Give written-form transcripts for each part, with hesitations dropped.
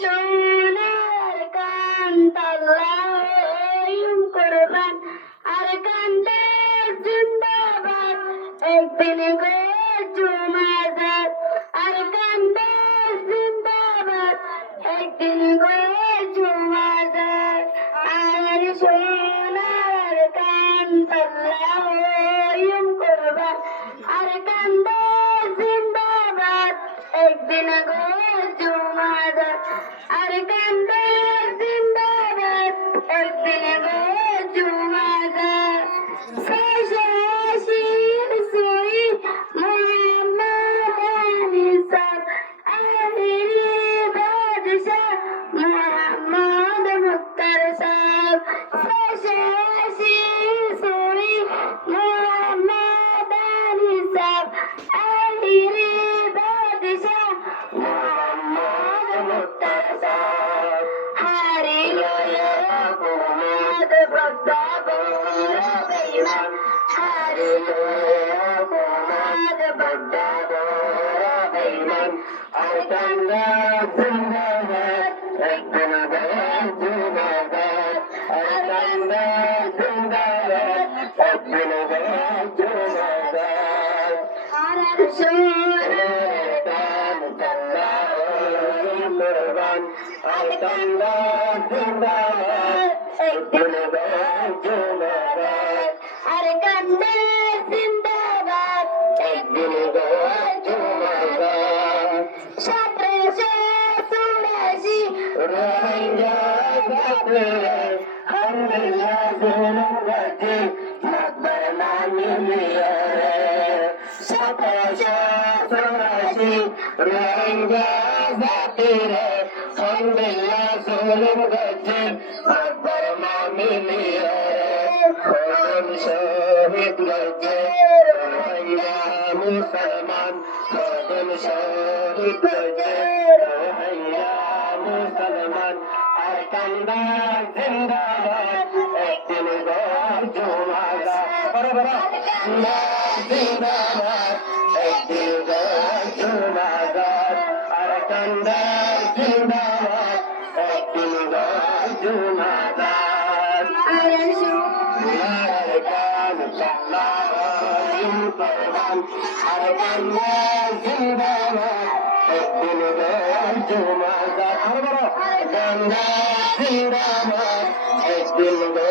সোনার কান তাল্লাহম কুরবান আর কান্দে জিন্দাবাদ একদিন গো জুমাদার আর কান্দে জিন্দাবাদ একদিন গো জুমাদার আর সোনার কান তাল্লাহম কুরবান আর কান্দে জিন্দাবাদ একদিন গো জুমাদার আর কান্দে জিন্দাবাদ একদিন গো জুমাদার শেষে শির সুই মোহাম্মদ নিসাব আখিরি বাদশাহ মোহাম্মদ মুক্তার সাহেব শেষে শির সুই মোহাম্মদ নিসাব আখিরি বাদশাহ মোহাম্মদ মুক্তার সাহেব হারিল হুকুমত বগদাবর বেঈমান হারিল হুকুমত বগদাবর বেঈমান আর কান্দে জিন্দাবাদ একদিন গো জুমাদার আর কান্দে জিন্দাবাদ একদিন গো জুমাদার আর সোনার কান তাল্লাহম কুরবান আর কান্দে জিন্দাবাদ একদিন গো জুমাদার আর কান্দে জিন্দাবাদ একদিন গো জুমাদার 1784 রোহিঙ্গা জাতি হামদুলিল্লাহ জুলুম গাজি মকবর না মিলিয়ে 1784 রোহিঙ্গা জাতি রে হামদুলিল্লাহ জুলুম গাজি মকবর না মিলিয়ে খোদম শহীদ গাজি রোহিঙ্গা মুসলমান খোদম শহীদ গাজি রোহিঙ্গা মুসলমান আর কান্দে জিন্দাবাদ একদিন গো জুমাদার জিন্দাবাদ একদিন গো জুমাদার আর কান্দে জিন্দাবাদ একদিন গো জুমাদার সোনার কান তাল্লাহম কুরবান আর কান্দে জিন্দাবাদ একদিন গো জুমাদার কান্দে জিন্দাবাদ একদিন গো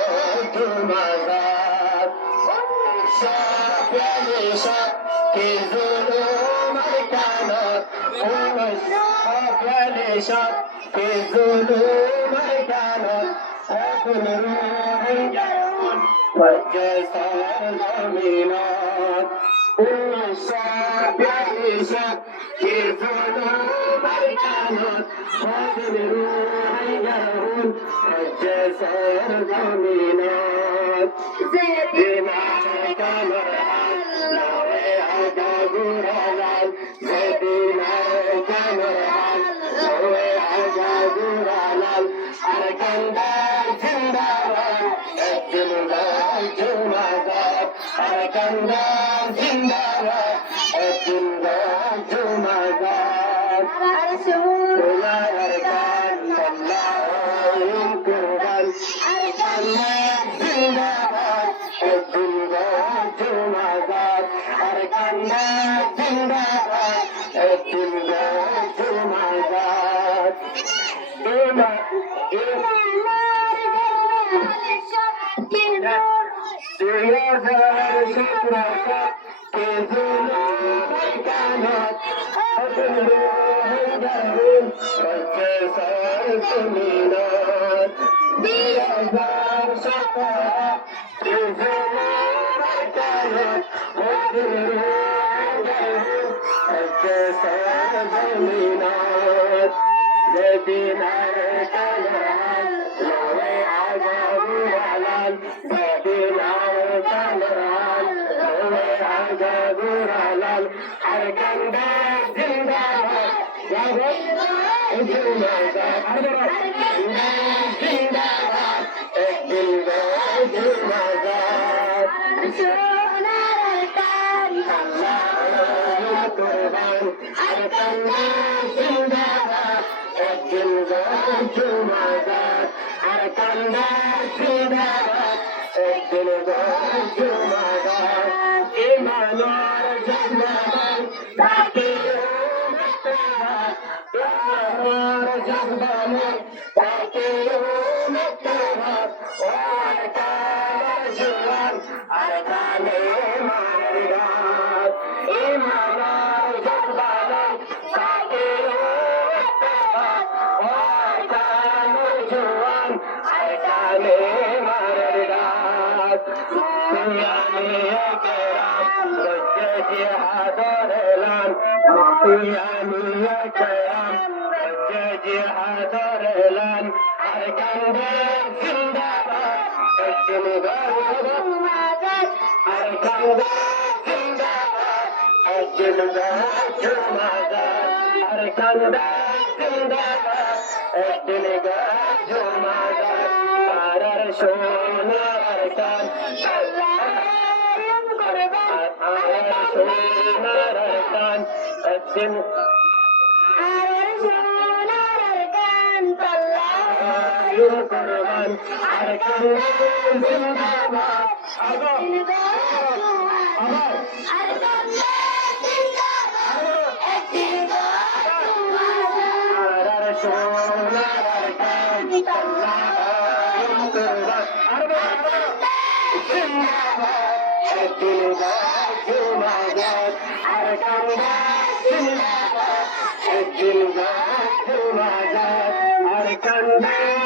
জুমাদার 1942 কে জুলুম আর কানত 1942 কে জুলুম আর কানত এখন রোহিঙ্গার সর জমিনত 1942 কে জুলুম আর কানত এখন রোহিঙ্গার সর জমিনত যেদিনার কামরান লড়ে আগা গুরালাল যেদিনার কামরান লড়ে আগা গুরালাল আর কান্দে জিন্দাবাদ একদিন গো জুমাদার আর কান্দে জিন্দাবাদ একদিন গো জুমাদার সোনার কান তাল্লাহম কুরবান আর কান্দে জিন্দাবাদ একদিন গো জুমাদার আর কান্দে জিন্দাবাদ একদিন গো জুমাদার কে জুলুম আর কানত এখন রোহিঙ্গার সর জমিনত 2017 কে জুলুম আর কানত এখন রোহিঙ্গার সর জমিনত যেদিনার কামরান লড়ে আগা গুরালাল যেদিনার কামরান লড়ে আগা গুরালাল আর কান্দে জিন্দাবাদ জুমাদার জিন্দাবাদ একদিন গো জুমাদার সোনার কান তাল্লাহম কুরবান আর কান্দে জিন্দাবাদ জুমাদার আর কান্দার জিন্দাবাদ একদিন জুমাদার ইমানার জিন্দাবাদ তাকিও মুক্তবাদ ইমানার জিন্দাবাদ তাকিও মুক্তবাদ ও আর কামার জুয়ান আর কালে মার রাত ইমানার জিন্দাবাদ তাকিও মুক্তবাদ ও আর কামার জুয়ান আর কালে মার রাত মুক্তিয়ানিয়ে কেরাম গজ্জে জিহাদরেলান মুক্তিয়ানিয়ে কেরাম গজ্জে জিহাদরেলান আর কান্দে জিন্দাবাদ একদিন জুমাদার আর কান্দে জিন্দাবাদ একদিন জুমাদার আর কান্দে জিন্দাবাদ একদিন জুমাদার আর সোনার কান সোনার কান একদিন কুরবান আর কান জিন্দাবাদ আবার আর সোনার কান কুরবান একদিন জুমাদার আর কান্দা জিন্দাবাদ একদিন জুমাদার আর কান্দা